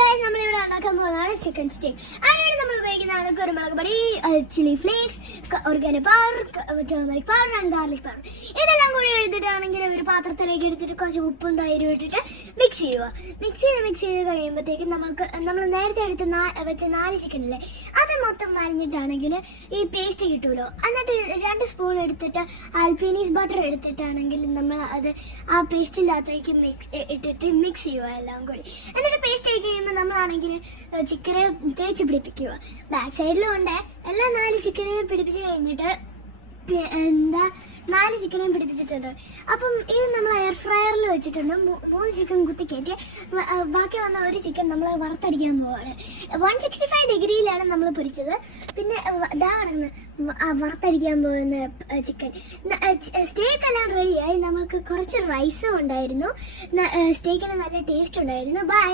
Guys നമ്മളിവിടെ ഉണ്ടാക്കാൻ പോകുന്നതാണ് ചിക്കൻ സ്റ്റേക്ക്. അതിനുവേണ്ടി നമ്മൾ ഉപയോഗിക്കുന്നതാണ് കുരുമുളക് പൊടി, chilli flakes, organic powder, turmeric powder and garlic powder. ഇതെല്ലാം കൂടി എടുത്തിട്ടാണെങ്കിൽ ഒരു പാത്രത്തിലേക്ക് എടുത്തിട്ട് കുറച്ച് ഉപ്പും തൈരും ഇട്ടിട്ട് മിക്സ് ചെയ്യുക. മിക്സ് ചെയ്ത് കഴിയുമ്പോഴത്തേക്കും നമ്മൾ നേരത്തെ എടുത്ത് വെച്ച 4 ചിക്കനില്ലേ അത് മൊത്തം വരഞ്ഞിട്ടാണെങ്കിൽ ഈ പേസ്റ്റ് കിട്ടുമല്ലോ. എന്നിട്ട് 2 സ്പൂൺ എടുത്തിട്ട് ആൽപ്പീനീസ് ബട്ടർ എടുത്തിട്ടാണെങ്കിൽ നമ്മൾ അത് ആ പേസ്റ്റിൻ്റെ അകത്തേക്ക് ഇട്ടിട്ട് മിക്സ് ചെയ്യുക എല്ലാം കൂടി. എന്നിട്ട് പേസ്റ്റ് ആയി കഴിയുമ്പോൾ നമ്മളാണെങ്കിൽ ചിക്കനെ തേച്ച് പിടിപ്പിക്കുക. ബാക്ക് സൈഡിലും ഉണ്ട്. എല്ലാ 4 ചിക്കനെയും പിടിപ്പിച്ച് കഴിഞ്ഞിട്ട് 4 ചിക്കനെയും പിടിപ്പിച്ചിട്ടുണ്ട്. അപ്പം ഇത് നമ്മൾ എയർ ഫ്രയറിൽ വെച്ചിട്ടുണ്ട്. 3 ചിക്കൻ കുത്തി കയറ്റി ബാക്കി വന്ന 1 ചിക്കൻ നമ്മൾ വറുത്തടിക്കാൻ പോവാണ്. 165 ഡിഗ്രിയിലാണ് നമ്മൾ പൊരിച്ചത്. പിന്നെ ഇതാണ് വറുത്തടിക്കാൻ പോകുന്ന ചിക്കൻ. സ്റ്റേക്ക് എല്ലാം റെഡിയായി. നമ്മൾക്ക് കുറച്ച് റൈസും ഉണ്ടായിരുന്നു. സ്റ്റേക്കിന് നല്ല ടേസ്റ്റ് ഉണ്ടായിരുന്നു. ബൈ.